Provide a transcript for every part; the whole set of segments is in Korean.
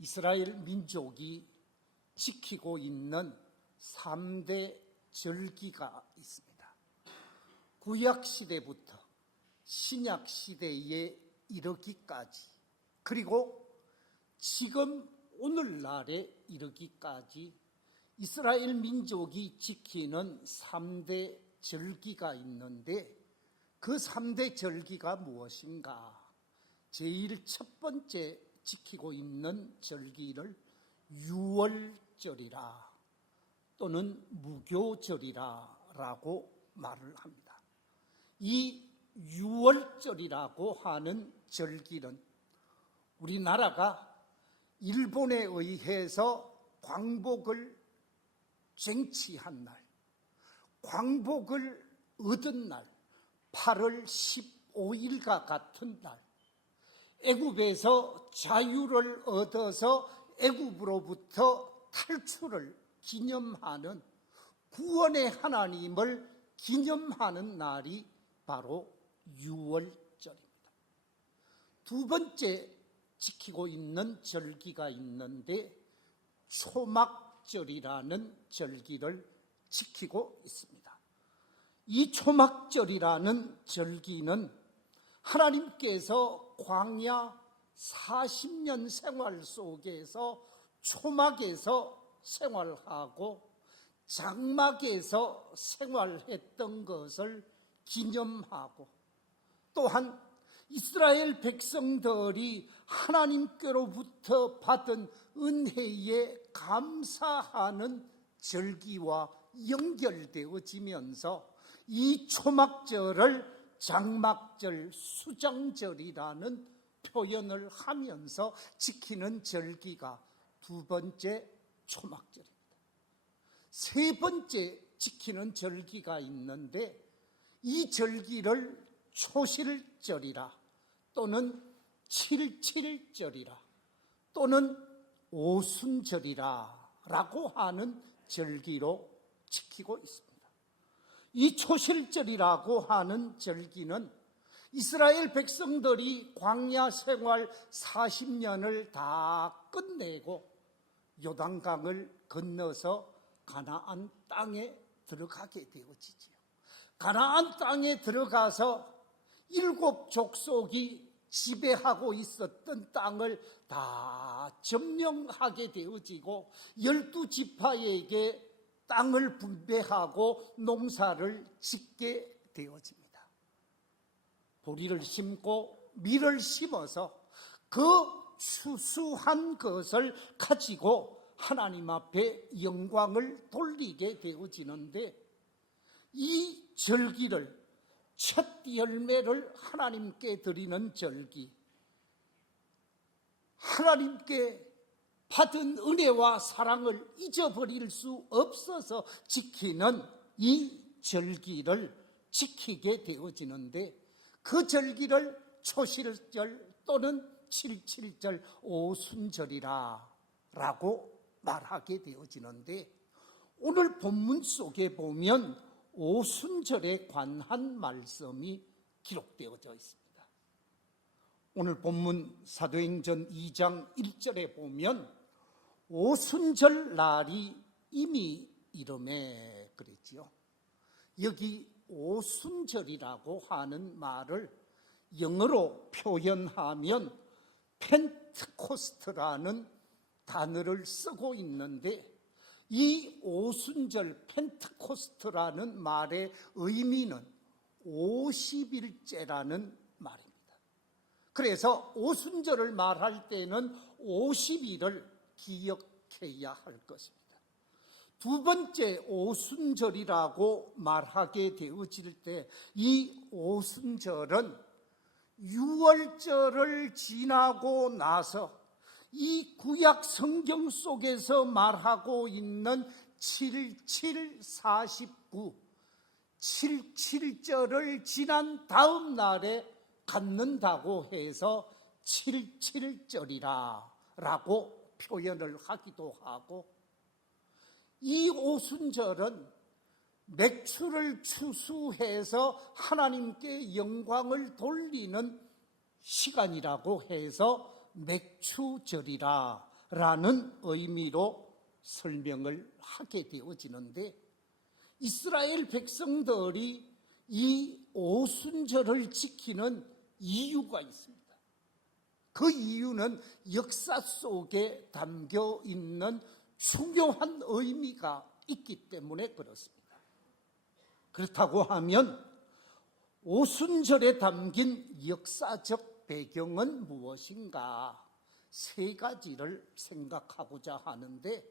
이스라엘 민족이 지키고 있는 3대 절기가 있습니다. 구약시대부터 신약시대에 이르기까지, 그리고 지금 오늘날에 이르기까지 이스라엘 민족이 지키는 3대 절기가 있는데, 그 3대 절기가 무엇인가? 제일 첫 번째 지키고 있는 절기를 유월절이라 또는 무교절이라고 말을 합니다. 이 유월절이라고 하는 절기는 우리나라가 일본에 의해서 광복을 쟁취한 날, 광복을 얻은 날, 8월 15일과 같은 날, 애굽에서 자유를 얻어서 애굽으로부터 탈출을 기념하는, 구원의 하나님을 기념하는 날이 바로 유월절입니다. 두 번째 지키고 있는 절기가 있는데, 초막절이라는 절기를 지키고 있습니다. 이 초막절이라는 절기는 하나님께서 광야 40년 생활 속에서 초막에서 생활하고 장막에서 생활했던 것을 기념하고, 또한 이스라엘 백성들이 하나님께로부터 받은 은혜에 감사하는 절기와 연결되어지면서 이 초막절을 장막절, 수장절이라는 표현을 하면서 지키는 절기가 두 번째 초막절입니다. 세 번째 지키는 절기가 있는데, 이 절기를 초실절이라 또는 칠칠절이라 또는 오순절이라고 하는 절기로 지키고 있습니다. 이 초실절이라고 하는 절기는 이스라엘 백성들이 광야 생활 40년을 다 끝내고 요단강을 건너서 가나안 땅에 들어가게 되어지지요. 가나안 땅에 들어가서 7 족속이 지배하고 있었던 땅을 다 점령하게 되어지고 12지파에게 땅을 분배하고 농사를 짓게 되어집니다. 보리를 심고 밀을 심어서 그 추수한 것을 가지고 하나님 앞에 영광을 돌리게 되어지는데, 이 절기를, 첫 열매를 하나님께 드리는 절기, 하나님께 받은 은혜와 사랑을 잊어버릴 수 없어서 지키는 이 절기를 지키게 되어지는데, 그 절기를 초실절 또는 칠칠절, 오순절이라고 말하게 되어지는데, 오늘 본문 속에 보면 오순절에 관한 말씀이 기록되어져 있습니다. 오늘 본문 사도행전 2장 1절에 보면 오순절 날이 이미 이름에 그랬지요. 여기 오순절이라고 하는 말을 영어로 표현하면 펜트코스트라는 단어를 쓰고 있는데, 이 오순절 펜트코스트라는 말의 의미는 50일째라는 말입니다. 그래서 오순절을 말할 때는 50일을 기억해야 할 것입니다. 두 번째 오순절이라고 말하게 되어질 때, 이 오순절은 유월절을 지나고 나서 이 구약 성경 속에서 말하고 있는 7749, 77절을 지난 다음 날에 갖는다고 해서 77절이라고 표현을 하기도 하고, 이 오순절은 맥추를 추수해서 하나님께 영광을 돌리는 시간이라고 해서 맥추절이라 라는 의미로 설명을 하게 되어지는데, 이스라엘 백성들이 이 오순절을 지키는 이유가 있습니다. 그 이유는 역사 속에 담겨 있는 중요한 의미가 있기 때문에 그렇습니다. 그렇다고 하면 오순절에 담긴 역사적 배경은 무엇인가? 세 가지를 생각하고자 하는데,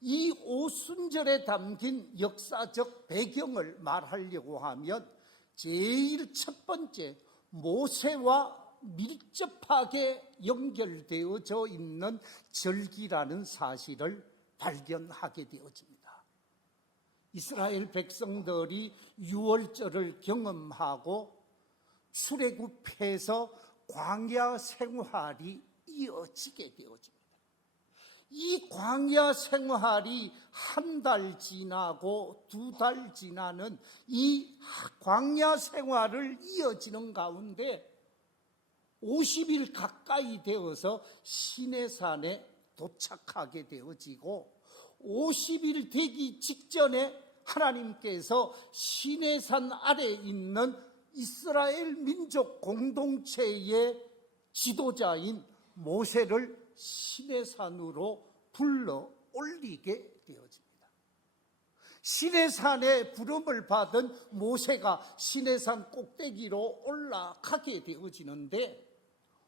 이 오순절에 담긴 역사적 배경을 말하려고 하면 제일 첫 번째, 모세와 밀접하게 연결되어져 있는 절기라는 사실을 발견하게 되어집니다. 이스라엘 백성들이 유월절을 경험하고 출애굽해서 광야 생활이 이어지게 되어집니다. 이 광야 생활이 한 달 지나고 두 달 지나는 이 광야 생활을 이어지는 가운데 50일 가까이 되어서 시내산에 도착하게 되어지고, 50일 되기 직전에 하나님께서 시내산 아래에 있는 이스라엘 민족 공동체의 지도자인 모세를 시내산으로 불러 올리게 되어집니다. 시내산의 부름을 받은 모세가 시내산 꼭대기로 올라가게 되어지는데,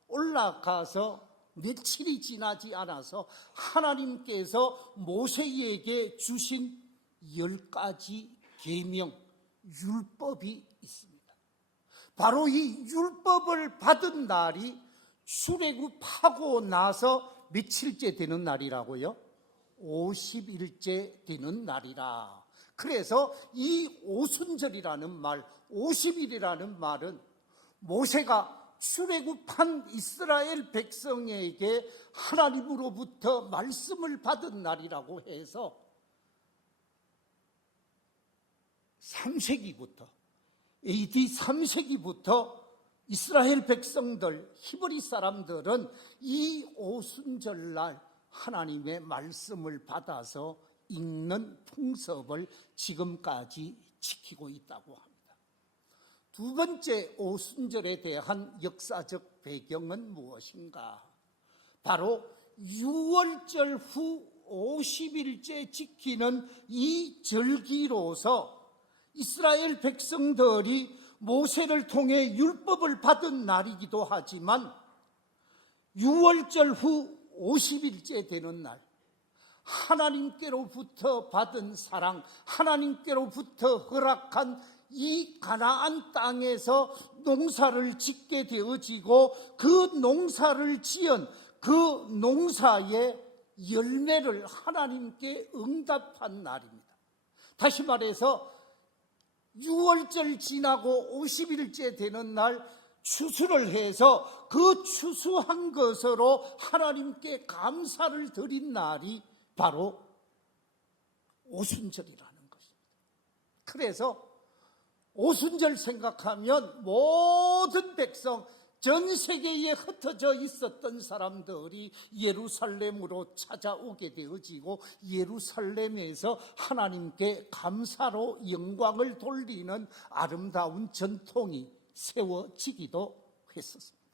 올라가서 며칠이 지나지 않아서 하나님께서 모세에게 주신 10가지 계명, 율법이 있습니다. 바로 이 율법을 받은 날이 출애굽하고 나서 며칠째 되는 날이라고요? 50일째 되는 날이라. 그래서 이 오순절이라는 말, 50일이라는 말은 모세가 출애굽한 이스라엘 백성에게 하나님으로부터 말씀을 받은 날이라고 해서 3세기부터, AD 3세기부터 이스라엘 백성들, 히브리 사람들은 이 오순절날 하나님의 말씀을 받아서 읽는 풍습을 지금까지 지키고 있다고 합니다. 두 번째, 오순절에 대한 역사적 배경은 무엇인가? 바로 유월절 후 50일째 지키는 이 절기로서 이스라엘 백성들이 모세를 통해 율법을 받은 날이기도 하지만, 유월절 후 50일째 되는 날, 하나님께로부터 받은 사랑, 하나님께로부터 허락한 이 가나안 땅에서 농사를 짓게 되어지고, 그 농사를 지은 그 농사의 열매를 하나님께 응답한 날입니다. 다시 말해서 6월절 지나고 50일째 되는 날 추수를 해서 그 추수한 것으로 하나님께 감사를 드린 날이 바로 오순절이라는 것입니다. 그래서 오순절 생각하면 모든 백성, 전 세계에 흩어져 있었던 사람들이 예루살렘으로 찾아오게 되어지고, 예루살렘에서 하나님께 감사로 영광을 돌리는 아름다운 전통이 세워지기도 했었습니다.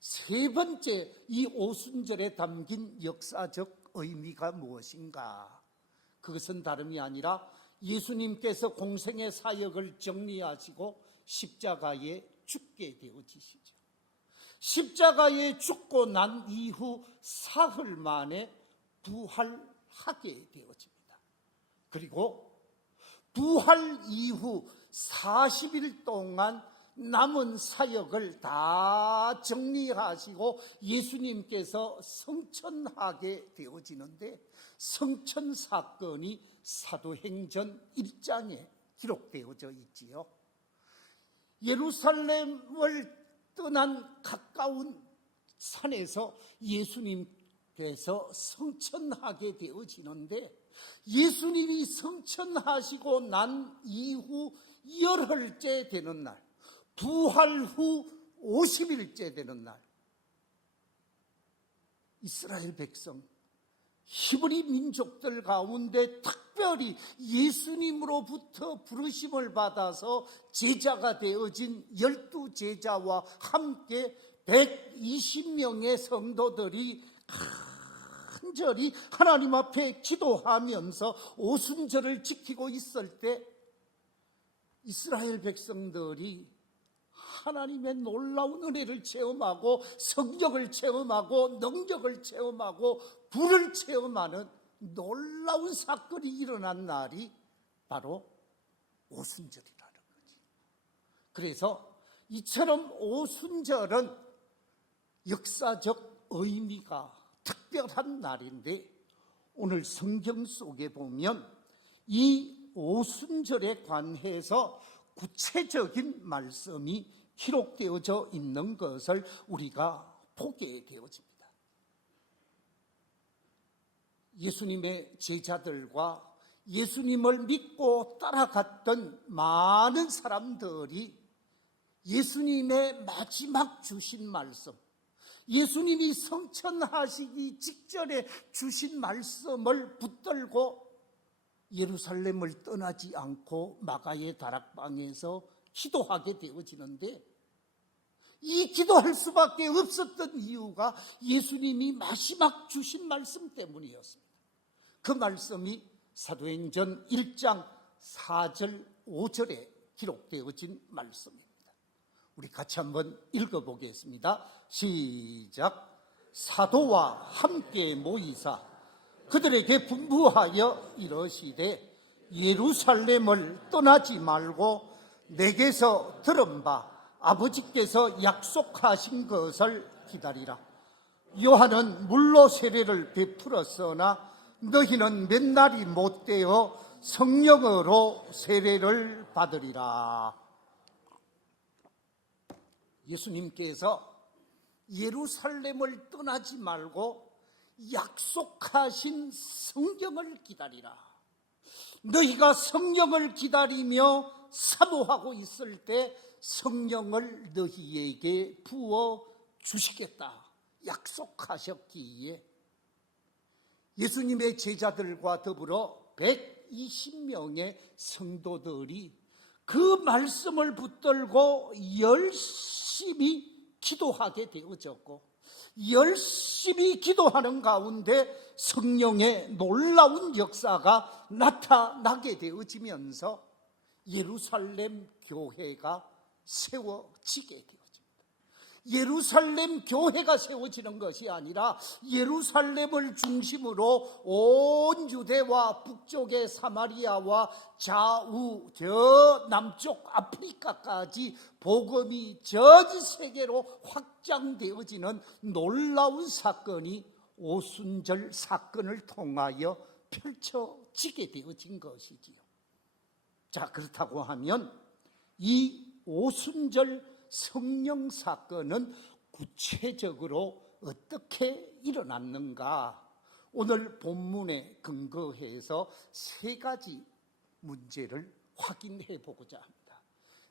세 번째, 이 오순절에 담긴 역사적 의미가 무엇인가? 그것은 다름이 아니라 예수님께서 공생의 사역을 정리하시고 십자가에 죽게 되어지시죠. 십자가에 죽고 난 이후 사흘 만에 부활하게 되어집니다. 그리고 부활 이후 40일 동안 남은 사역을 다 정리하시고 예수님께서 성천하게 되어지는데, 성천 사건이 사도행전 1장에 기록되어져 있지요. 예루살렘을 떠난 가까운 산에서 예수님께서 성천하게 되어지는데, 예수님이 성천하시고 난 이후 열흘째 되는 날, 부활 후 50일째 되는 날, 이스라엘 백성, 히브리 민족들 가운데 특별히 예수님으로부터 부르심을 받아서 제자가 되어진 12제자와 함께 120명의 성도들이 간절히 하나님 앞에 기도하면서 오순절을 지키고 있을 때 이스라엘 백성들이 하나님의 놀라운 은혜를 체험하고 성령을 체험하고 능력을 체험하고 불을 체험하는 놀라운 사건이 일어난 날이 바로 오순절이라는 거지. 그래서 이처럼 오순절은 역사적 의미가 특별한 날인데 오늘 성경 속에 보면 이 오순절에 관해서 구체적인 말씀이 기록되어져 있는 것을 우리가 보게 되어집니다. 예수님의 제자들과 예수님을 믿고 따라갔던 많은 사람들이 예수님의 마지막 주신 말씀, 예수님이 성천하시기 직전에 주신 말씀을 붙들고 예루살렘을 떠나지 않고 마가의 다락방에서 기도하게 되어지는데, 이 기도할 수밖에 없었던 이유가 예수님이 마지막 주신 말씀 때문이었습니다. 그 말씀이 사도행전 1장 4절 5절에 기록되어진 말씀입니다. 우리 같이 한번 읽어보겠습니다. 시작. 사도와 함께 모이사 그들에게 분부하여 이르시되 예루살렘을 떠나지 말고 내게서 들은 바 아버지께서 약속하신 것을 기다리라. 요한은 물로 세례를 베풀었으나 너희는 몇 날이 못되어 성령으로 세례를 받으리라. 예수님께서 예루살렘을 떠나지 말고 약속하신 성령을 기다리라. 너희가 성령을 기다리며 사모하고 있을 때 성령을 너희에게 부어 주시겠다 약속하셨기에 예수님의 제자들과 더불어 120명의 성도들이 그 말씀을 붙들고 열심히 기도하게 되어졌고, 열심히 기도하는 가운데 성령의 놀라운 역사가 나타나게 되어지면서 예루살렘 교회가 세워지게 되어집니다. 예루살렘 교회가 세워지는 것이 아니라 예루살렘을 중심으로 온 유대와 북쪽의 사마리아와 좌우 저 남쪽 아프리카까지 복음이 전 세계로 확장되어지는 놀라운 사건이 오순절 사건을 통하여 펼쳐지게 되어진 것이지요. 자, 그렇다고 하면 이 오순절 성령 사건은 구체적으로 어떻게 일어났는가? 오늘 본문에 근거해서 세 가지 문제를 확인해 보고자 합니다.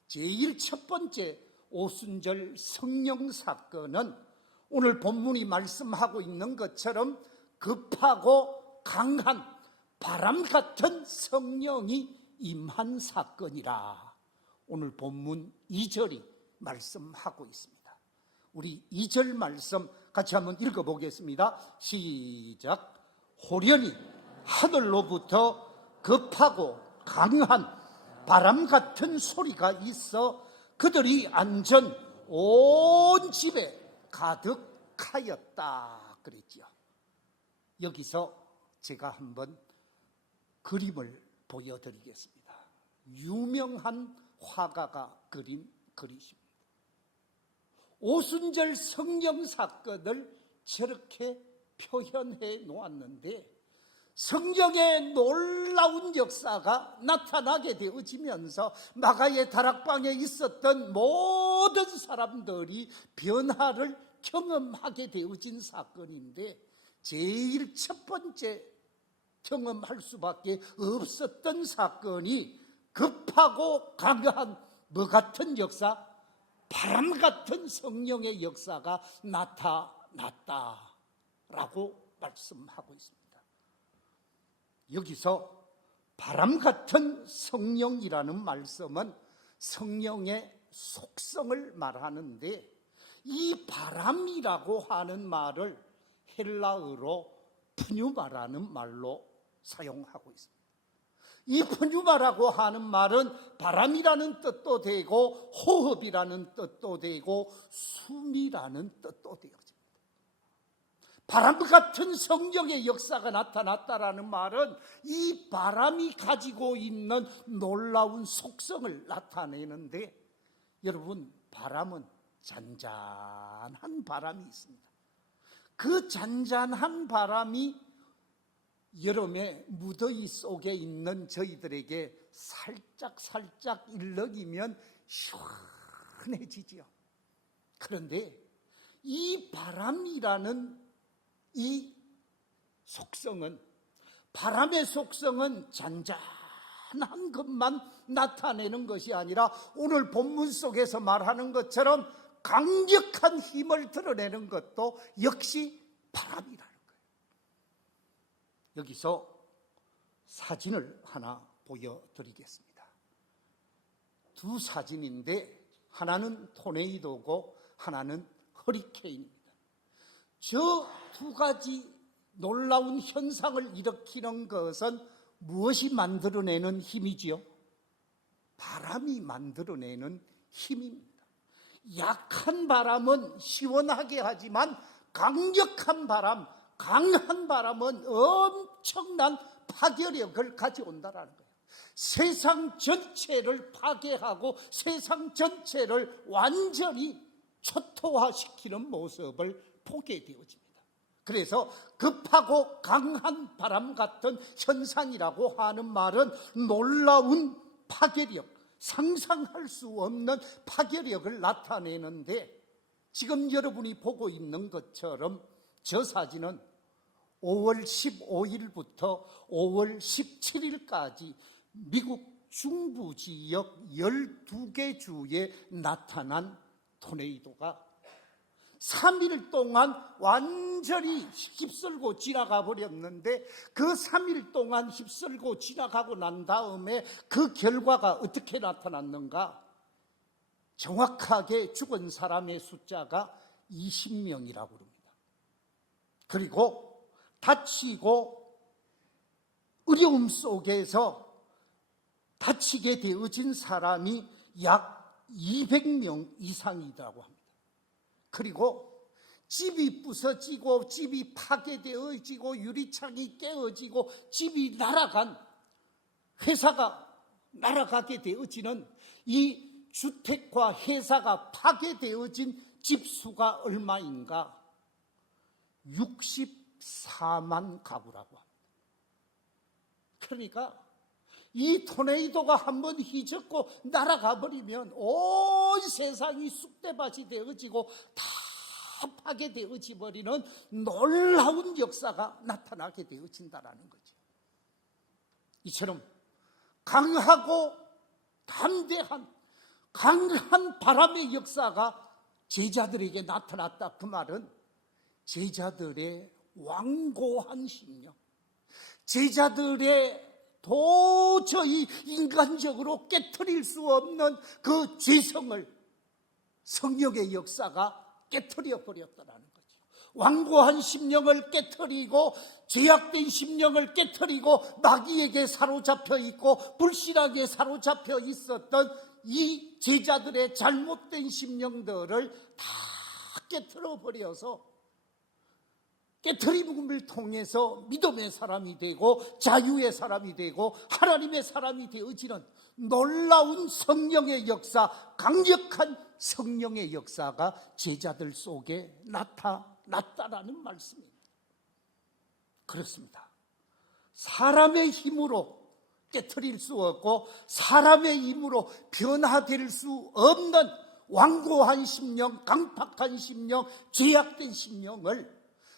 제일 첫 번째 오순절 성령 사건은 오늘 본문이 말씀하고 있는 것처럼 급하고 강한 바람 같은 성령이 임한 사건이라 오늘 본문 2절이 말씀하고 있습니다. 우리 2절 말씀 같이 한번 읽어보겠습니다. 시작. 호련히 하늘로부터 급하고 강한 바람 같은 소리가 있어 그들이 앉은 온 집에 가득하였다 그랬지요. 여기서 제가 한번 그림을 보여드리겠습니다. 유명한 화가가 그린 그리십니다. 오순절 성령 사건을 저렇게 표현해 놓았는데 성령의 놀라운 역사가 나타나게 되어지면서 마가의 다락방에 있었던 모든 사람들이 변화를 경험하게 되어진 사건인데 제일 첫 번째 경험할 수밖에 없었던 사건이 급하고 강한 뭐 같은 역사? 바람 같은 성령의 역사가 나타났다라고 라고 말씀하고 있습니다. 여기서 바람 같은 성령이라는 말씀은 성령의 속성을 말하는데, 이 바람이라고 하는 말을 헬라어로 푸뉴마라는 말로 사용하고 있습니다. 이 푸뉴마라고 하는 말은 바람이라는 뜻도 되고 호흡이라는 뜻도 되고 숨이라는 뜻도 되어집니다. 바람 같은 성령의 역사가 나타났다라는 말은 이 바람이 가지고 있는 놀라운 속성을 나타내는데, 여러분, 바람은 잔잔한 바람이 있습니다. 그 잔잔한 바람이 여름의 무더위 속에 있는 저희들에게 살짝 일렁이면 시원해지지요. 그런데 이 바람이라는 이 속성은, 바람의 속성은 잔잔한 것만 나타내는 것이 아니라 오늘 본문 속에서 말하는 것처럼 강력한 힘을 드러내는 것도 역시 바람이라는 거예요. 여기서 사진을 하나 보여드리겠습니다. 두 사진인데 하나는 토네이도고 하나는 허리케인입니다. 저 두 가지 놀라운 현상을 일으키는 것은 무엇이 만들어내는 힘이지요? 바람이 만들어내는 힘입니다. 약한 바람은 시원하게 하지만 강력한 바람, 강한 바람은 엄청난 파괴력을 가져온다는 거예요. 세상 전체를 파괴하고 세상 전체를 완전히 초토화시키는 모습을 보게 되어집니다. 그래서 급하고 강한 바람 같은 현상이라고 하는 말은 놀라운 파괴력, 상상할 수 없는 파괴력을 나타내는데, 지금 여러분이 보고 있는 것처럼 저 사진은 5월 15일부터 5월 17일까지 미국 중부 지역 12개 주에 나타난 토네이도가 3일 동안 완전히 휩쓸고 지나가 버렸는데, 그 3일 동안 휩쓸고 지나가고 난 다음에 그 결과가 어떻게 나타났는가? 정확하게 죽은 사람의 숫자가 20명이라고 합니다. 그리고 다치고 어려움 속에서 다치게 되어진 사람이 약 200명 이상이라고 합니다. 그리고 집이 부서지고 집이 파괴되어지고 유리창이 깨어지고 집이 날아간, 회사가 날아가게 되어지는 이 주택과 회사가 파괴되어진 집 수가 얼마인가? 64만 가구라고 합니다. 그러니까 이 토네이도가 한번 휘젓고 날아가 버리면 온 세상이 쑥대밭이 되어지고 다 파괴되어지 버리는 놀라운 역사가 나타나게 되어진다는 거죠. 이처럼 강하고 담대한 강한 바람의 역사가 제자들에게 나타났다. 그 말은 제자들의 완고한 심령, 제자들의 도저히 인간적으로 깨트릴 수 없는 그 죄성을 성령의 역사가 깨트려 버렸다는 거죠. 완고한 심령을 깨트리고 죄악된 심령을 깨트리고 마귀에게 사로잡혀 있고 불신하게 사로잡혀 있었던 이 제자들의 잘못된 심령들을 다 깨트려 버려서 깨트림을 통해서 믿음의 사람이 되고 자유의 사람이 되고 하나님의 사람이 되어지는 놀라운 성령의 역사, 강력한 성령의 역사가 제자들 속에 나타났다라는 말씀입니다. 그렇습니다. 사람의 힘으로 깨트릴 수 없고 사람의 힘으로 변화될 수 없는 완고한 심령, 강팍한 심령, 죄악된 심령을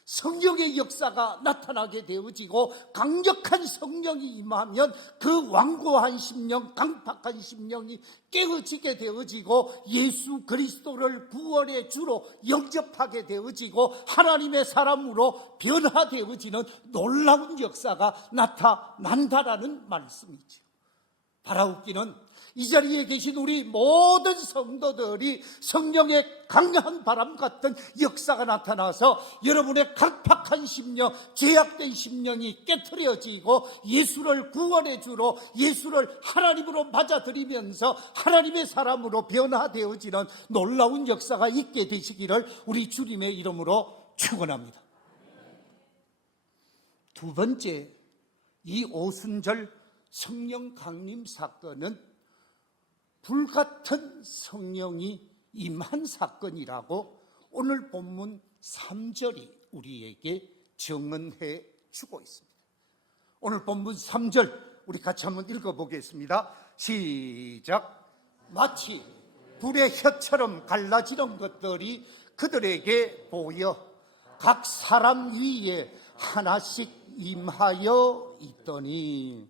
성령의 역사가 나타나게 되어지고 강력한 성령이 임하면 그 완고한 심령, 강팍한 심령이 깨어지게 되어지고 예수 그리스도를 구원의 주로 영접하게 되어지고 하나님의 사람으로 변화되어지는 놀라운 역사가 나타난다라는 말씀이죠. 바라옵기는 이 자리에 계신 우리 모든 성도들이 성령의 강한 바람 같은 역사가 나타나서 여러분의 각박한 심령, 제약된 심령이 깨트려지고 예수를 구원의 주로, 예수를 하나님으로 맞아들이면서 하나님의 사람으로 변화되어지는 놀라운 역사가 있게 되시기를 우리 주님의 이름으로 축원합니다. 두 번째, 이 오순절 성령 강림 사건은 불같은 성령이 임한 사건이라고 오늘 본문 3절이 우리에게 증언해 주고 있습니다. 오늘 본문 3절 우리 같이 한번 읽어보겠습니다. 시작. 마치 불의 혀처럼 갈라지는 것들이 그들에게 보여 각 사람 위에 하나씩 임하여 있더니,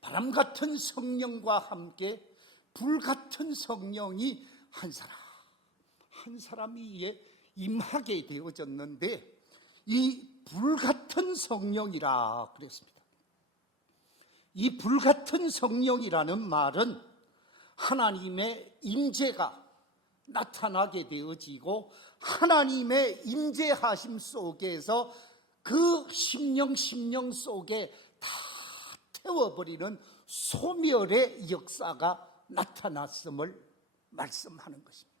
바람 같은 성령과 함께 불 같은 성령이 한 사람 위에 임하게 되어졌는데, 이 불 같은 성령이라 그랬습니다. 이 불 같은 성령이라는 말은 하나님의 임재가 나타나게 되어지고 하나님의 임재하심 속에서 그 심령 속에 다 태워버리는 소멸의 역사가 나타났음을 말씀하는 것입니다.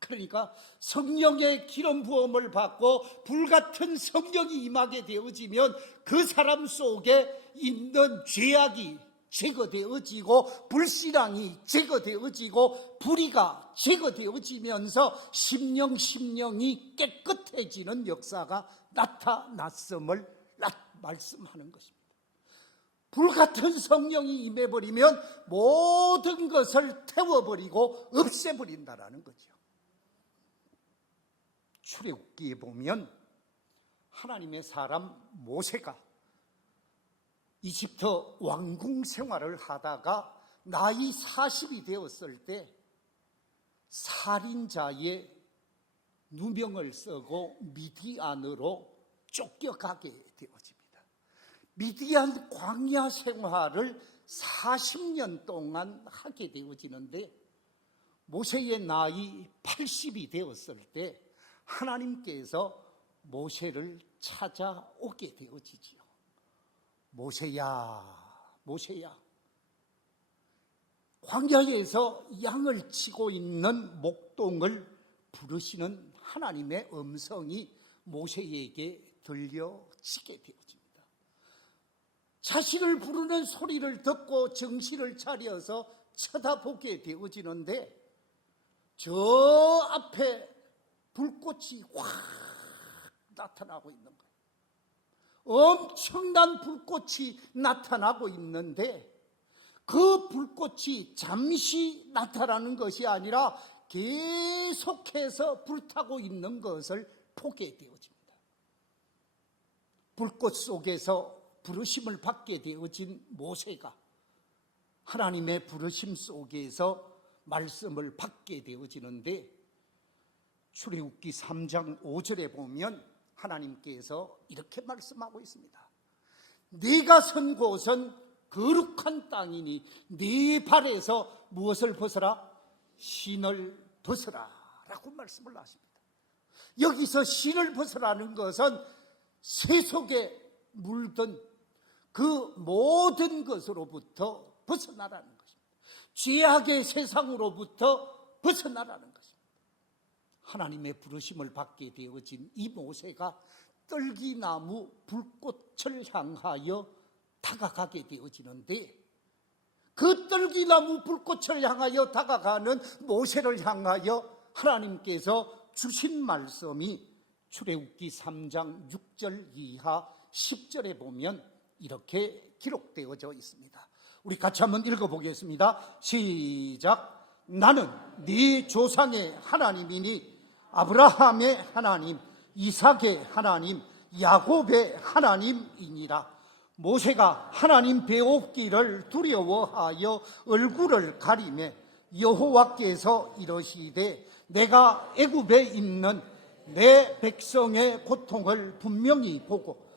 그러니까 성령의 기름 부음을 받고 불같은 성령이 임하게 되어지면 그 사람 속에 있는 죄악이 제거되어지고 불신앙이 제거되어지고 불의가 제거되어지면서 심령이 깨끗해지는 역사가 나타났음을 말씀하는 것입니다. 불같은 성령이 임해버리면 모든 것을 태워버리고 없애버린다라는 거죠. 출애굽기에 보면 하나님의 사람 모세가 이집트 왕궁 생활을 하다가 나이 40이 되었을 때 살인자의 누명을 쓰고 미디안으로 쫓겨가게 되어집니다. 미디안 광야 생활을 40년 동안 하게 되어지는데, 모세의 나이 80이 되었을 때 하나님께서 모세를 찾아오게 되어지지요. 모세야, 모세야. 광야에서 양을 치고 있는 목동을 부르시는 하나님의 음성이 모세에게 들려지게 되어집니다. 자신을 부르는 소리를 듣고 정신을 차려서 쳐다보게 되어지는데, 저 앞에 불꽃이 확 나타나고 있는 거예요. 엄청난 불꽃이 나타나고 있는데, 그 불꽃이 잠시 나타나는 것이 아니라 계속해서 불타고 있는 것을 보게 되어집니다. 불꽃 속에서 부르심을 받게 되어진 모세가 하나님의 부르심 속에서 말씀을 받게 되어지는데, 출애굽기 3장 5절에 보면 하나님께서 이렇게 말씀하고 있습니다. 네가 선 곳은 거룩한 땅이니 네 발에서 무엇을 벗어라? 신을 벗어라 라고 말씀을 하십니다. 여기서 신을 벗어라는 것은 세 속에 물든 그 모든 것으로부터 벗어나라는 것입니다. 죄악의 세상으로부터 벗어나라는 것입니다. 하나님의 부르심을 받게 되어진 이 모세가 떨기나무 불꽃을 향하여 다가가게 되어지는데, 그 떨기나무 불꽃을 향하여 다가가는 모세를 향하여 하나님께서 주신 말씀이 출애굽기 3장 6절 이하 10절에 보면 이렇게 기록되어져 있습니다. 우리 같이 한번 읽어보겠습니다. 시작. 나는 네 조상의 하나님이니 아브라함의 하나님, 이삭의 하나님, 야곱의 하나님이니라. 모세가 하나님 배웁기를 두려워하여 얼굴을 가리매 여호와께서 이러시되 내가 애굽에 있는 내 백성의 고통을 분명히 보고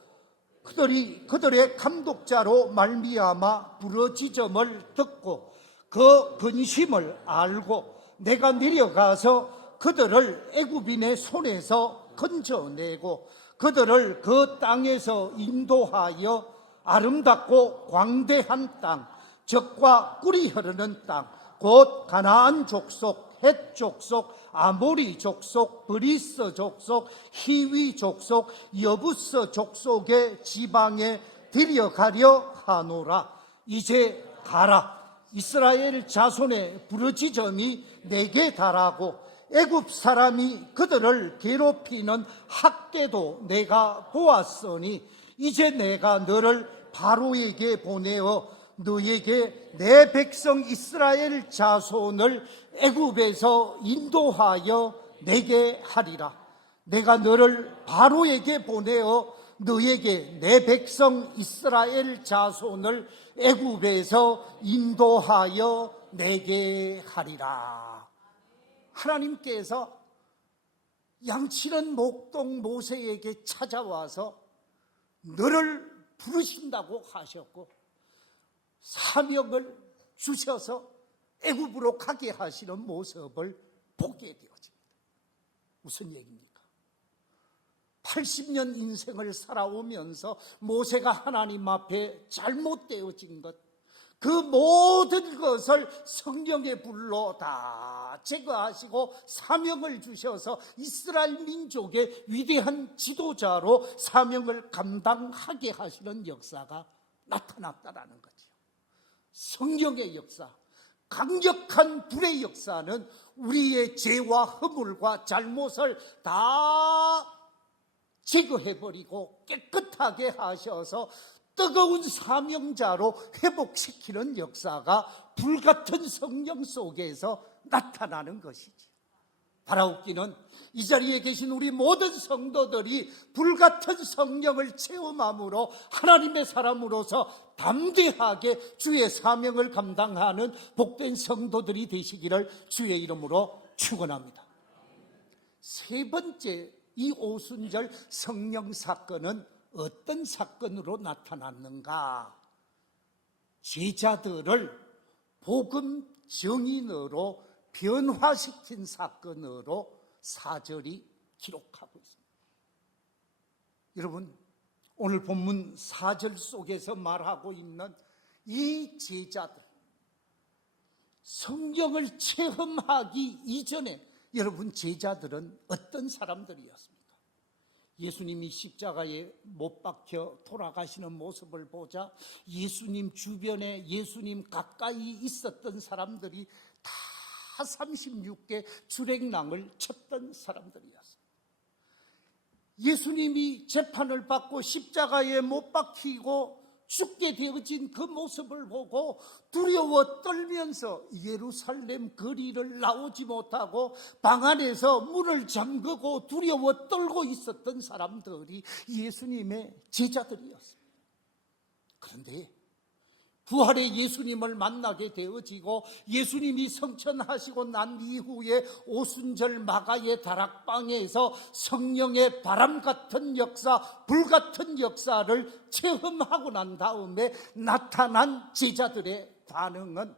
그들의 감독자로 말미암아 부르짖음을 듣고 그 근심을 알고 내가 내려가서 그들을 애굽인의 손에서 건져내고 그들을 그 땅에서 인도하여 아름답고 광대한 땅, 젖과 꿀이 흐르는 땅, 곧 가나안 족속, 헷 족속, 아모리 족속, 브리스 족속, 히위 족속, 여부스 족속의 지방에 데려가려 하노라. 이제 가라. 이스라엘 자손의 부르짖음이 내게 달하고 애굽 사람이 그들을 괴롭히는 학대도 내가 보았으니 이제 내가 너를 바로에게 보내어 너에게 내 백성 이스라엘 자손을 애굽에서 인도하여 내게 하리라. 내가 너를 바로에게 보내어 너에게 내 백성 이스라엘 자손을 애굽에서 인도하여 내게 하리라. 하나님께서 양치는 목동 모세에게 찾아와서 너를 부르신다고 하셨고 사명을 주셔서 애굽으로 가게 하시는 모습을 보게 되어집니다. 무슨 얘기입니까? 80년 인생을 살아오면서 모세가 하나님 앞에 잘못되어진 것, 그 모든 것을 성령의 불로 다 제거하시고 사명을 주셔서 이스라엘 민족의 위대한 지도자로 사명을 감당하게 하시는 역사가 나타났다라는 거죠. 성령의 역사, 강력한 불의 역사는 우리의 죄와 허물과 잘못을 다 제거해버리고 깨끗하게 하셔서 뜨거운 사명자로 회복시키는 역사가 불같은 성령 속에서 나타나는 것이지. 바라옵기는 이 자리에 계신 우리 모든 성도들이 불같은 성령을 체험함으로 하나님의 사람으로서 담대하게 주의 사명을 감당하는 복된 성도들이 되시기를 주의 이름으로 축원합니다. 세 번째, 이 오순절 성령 사건은 어떤 사건으로 나타났는가? 제자들을 복음 증인으로 변화시킨 사건으로 4절이 기록하고 있습니다. 여러분, 오늘 본문 4절 속에서 말하고 있는 이 제자들, 성령을 체험하기 이전에 여러분 제자들은 어떤 사람들이었습니까? 예수님이 십자가에 못 박혀 돌아가시는 모습을 보자 예수님 주변에 예수님 가까이 있었던 사람들이 다 36개 주랭랑을 쳤던 사람들이었습니다. 예수님이 재판을 받고 십자가에 못 박히고 죽게 되어진 그 모습을 보고 두려워 떨면서 예루살렘 거리를 나오지 못하고 방 안에서 문을 잠그고 두려워 떨고 있었던 사람들이 예수님의 제자들이었습니다. 그런데 부활의 예수님을 만나게 되어지고 예수님이 성천하시고 난 이후에 오순절 마가의 다락방에서 성령의 바람 같은 역사, 불 같은 역사를 체험하고 난 다음에 나타난 제자들의 반응은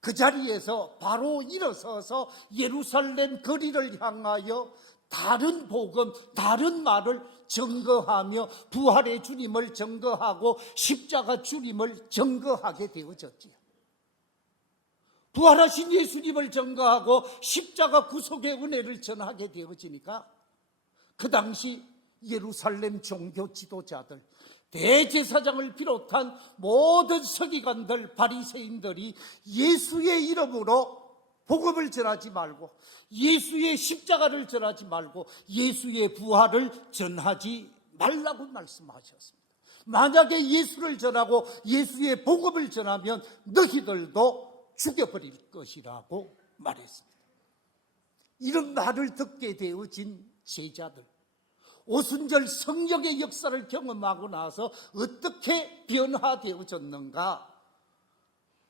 그 자리에서 바로 일어서서 예루살렘 거리를 향하여 다른 복음, 다른 말을 증거하며 부활의 주님을 증거하고 십자가 주님을 증거하게 되어졌지요. 부활하신 예수님을 증거하고 십자가 구속의 은혜를 전하게 되어지니까 그 당시 예루살렘 종교 지도자들, 대제사장을 비롯한 모든 서기관들, 바리새인들이 예수의 이름으로 복음을 전하지 말고 예수의 십자가를 전하지 말고 예수의 부활을 전하지 말라고 말씀하셨습니다. 만약에 예수를 전하고 예수의 복음을 전하면 너희들도 죽여버릴 것이라고 말했습니다. 이런 말을 듣게 되어진 제자들, 오순절 성령의 역사를 경험하고 나서 어떻게 변화되어졌는가?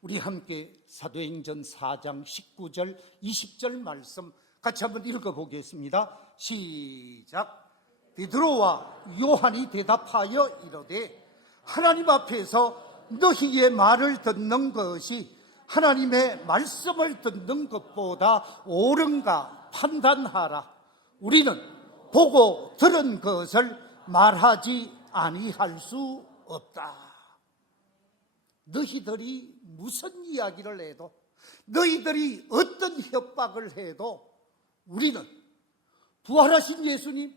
우리 함께 사도행전 4장 19절 20절 말씀 같이 한번 읽어보겠습니다. 시작. 베드로와 요한이 대답하여 이르되 하나님 앞에서 너희의 말을 듣는 것이 하나님의 말씀을 듣는 것보다 옳은가 판단하라. 우리는 보고 들은 것을 말하지 아니할 수 없다. 너희들이 무슨 이야기를 해도, 너희들이 어떤 협박을 해도 우리는 부활하신 예수님,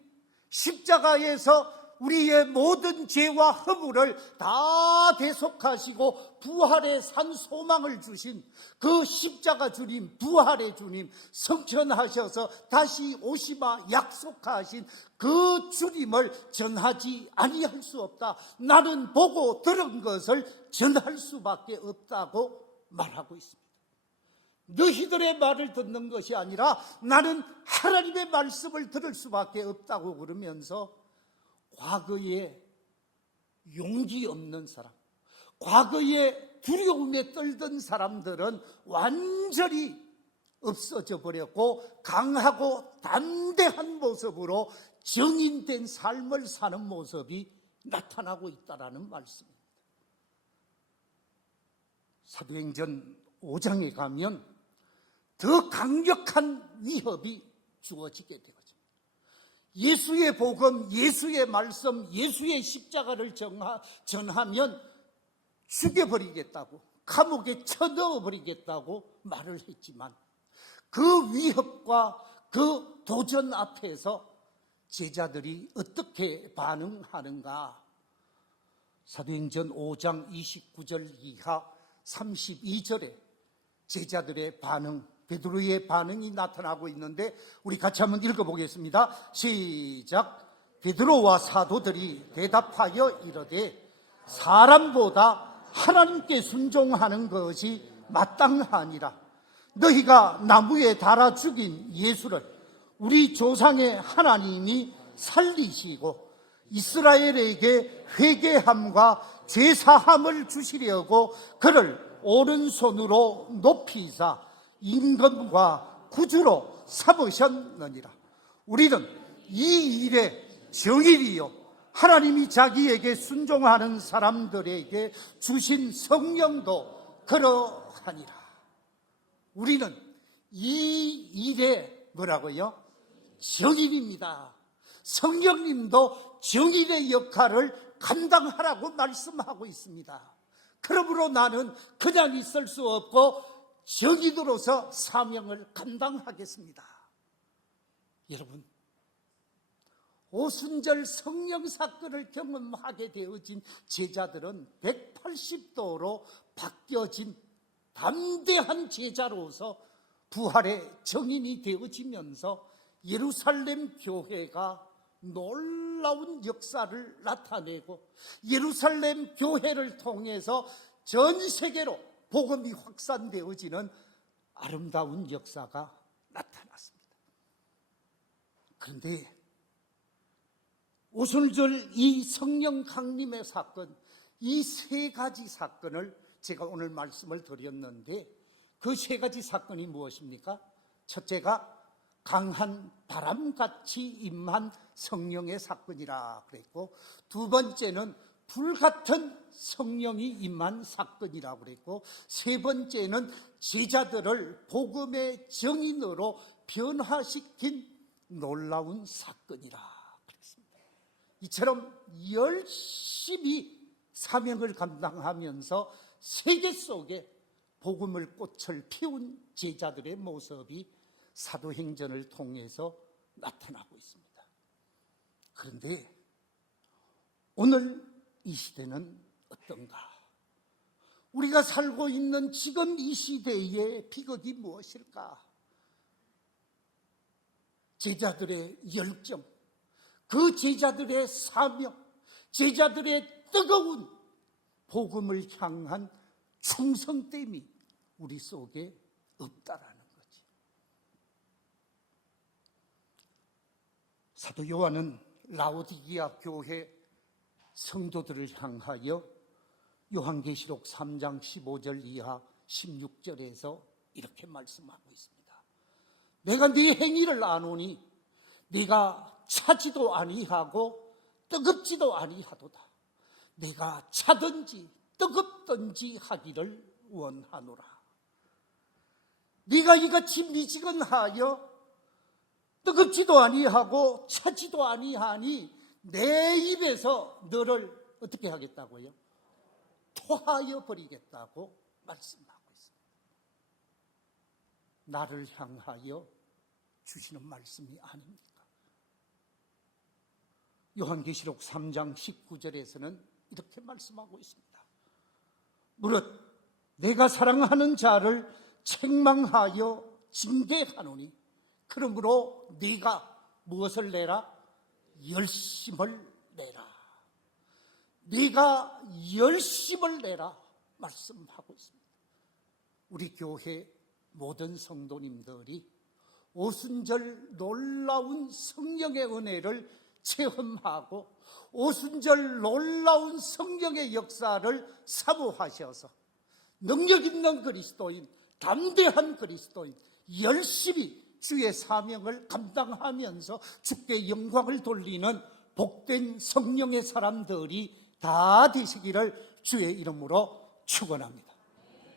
십자가에서 우리의 모든 죄와 허물을 다 대속하시고 부활의 산 소망을 주신 그 십자가 주님, 부활의 주님, 성천하셔서 다시 오시마 약속하신 그 주님을 전하지 아니할 수 없다. 나는 보고 들은 것을 전할 수밖에 없다고 말하고 있습니다. 너희들의 말을 듣는 것이 아니라 나는 하나님의 말씀을 들을 수밖에 없다고 그러면서 과거에 용기 없는 사람, 과거에 두려움에 떨던 사람들은 완전히 없어져 버렸고 강하고 담대한 모습으로 정인된 삶을 사는 모습이 나타나고 있다는 말씀입니다. 사도행전 5장에 가면 더 강력한 위협이 주어지게 되어집니다. 예수의 복음, 예수의 말씀, 예수의 십자가를 전하면 죽여버리겠다고, 감옥에 쳐넣어버리겠다고 말을 했지만 그 위협과 그 도전 앞에서 제자들이 어떻게 반응하는가? 사도행전 5장 29절 이하 32절에 제자들의 반응, 베드로의 반응이 나타나고 있는데 우리 같이 한번 읽어보겠습니다. 시작. 베드로와 사도들이 대답하여 이르되 사람보다 하나님께 순종하는 것이 마땅하니라. 너희가 나무에 달아 죽인 예수를 우리 조상의 하나님이 살리시고 이스라엘에게 회개함과 죄사함을 주시려고 그를 오른손으로 높이사 임금과 구주로 삼으셨느니라. 우리는 이 일에 정일이요 하나님이 자기에게 순종하는 사람들에게 주신 성령도 그러하니라. 우리는 이 일에 뭐라고요? 정일입니다. 성령님도 정일의 역할을 감당하라고 말씀하고 있습니다. 그러므로 나는 그냥 있을 수 없고 정인으로서 사명을 감당하겠습니다. 여러분, 오순절 성령 사건을 경험하게 되어진 제자들은 180도로 바뀌어진 담대한 제자로서 부활의 정인이 되어지면서 예루살렘 교회가 놀라운 역사를 나타내고 예루살렘 교회를 통해서 전 세계로 복음이 확산되어지는 아름다운 역사가 나타났습니다. 그런데 오순절 이 성령 강림의 사건, 이 세 가지 사건을 제가 오늘 말씀을 드렸는데 그 세 가지 사건이 무엇입니까? 첫째가 강한 바람같이 임한 성령의 사건이라 그랬고, 두 번째는 불같은 성령이 임한 사건이라고 그랬고, 세 번째는 제자들을 복음의 정인으로 변화시킨 놀라운 사건이라 그랬습니다. 이처럼 열심히 사명을 감당하면서 세계 속에 복음의 꽃을 피운 제자들의 모습이 사도행전을 통해서 나타나고 있습니다. 그런데 오늘 이 시대는 어떤가? 우리가 살고 있는 지금 이 시대의 비극이 무엇일까? 제자들의 열정, 그 제자들의 사명, 제자들의 뜨거운 복음을 향한 충성됨이 우리 속에 없다라는 거지. 사도 요한은 라오디게아 교회 성도들을 향하여 요한계시록 3장 15절 이하 16절에서 이렇게 말씀하고 있습니다. 내가 네 행위를 아노니 네가 차지도 아니하고 뜨겁지도 아니하도다. 내가 차든지 뜨겁든지 하기를 원하노라. 네가 이같이 미지근하여 뜨겁지도 아니하고 차지도 아니하니 내 입에서 너를 어떻게 하겠다고요? 토하여 버리겠다고 말씀하고 있습니다. 나를 향하여 주시는 말씀이 아닙니까? 요한계시록 3장 19절에서는 이렇게 말씀하고 있습니다. 무릇 내가 사랑하는 자를 책망하여 징계하노니 그러므로 네가 무엇을 내라? 열심을 내라. 네가 열심을 내라 말씀하고 있습니다. 우리 교회 모든 성도님들이 오순절 놀라운 성령의 은혜를 체험하고 오순절 놀라운 성령의 역사를 사모하셔서 능력 있는 그리스도인, 담대한 그리스도인, 열심히 주의 사명을 감당하면서 주께 영광을 돌리는 복된 성령의 사람들이 다 되시기를 주의 이름으로 축원합니다.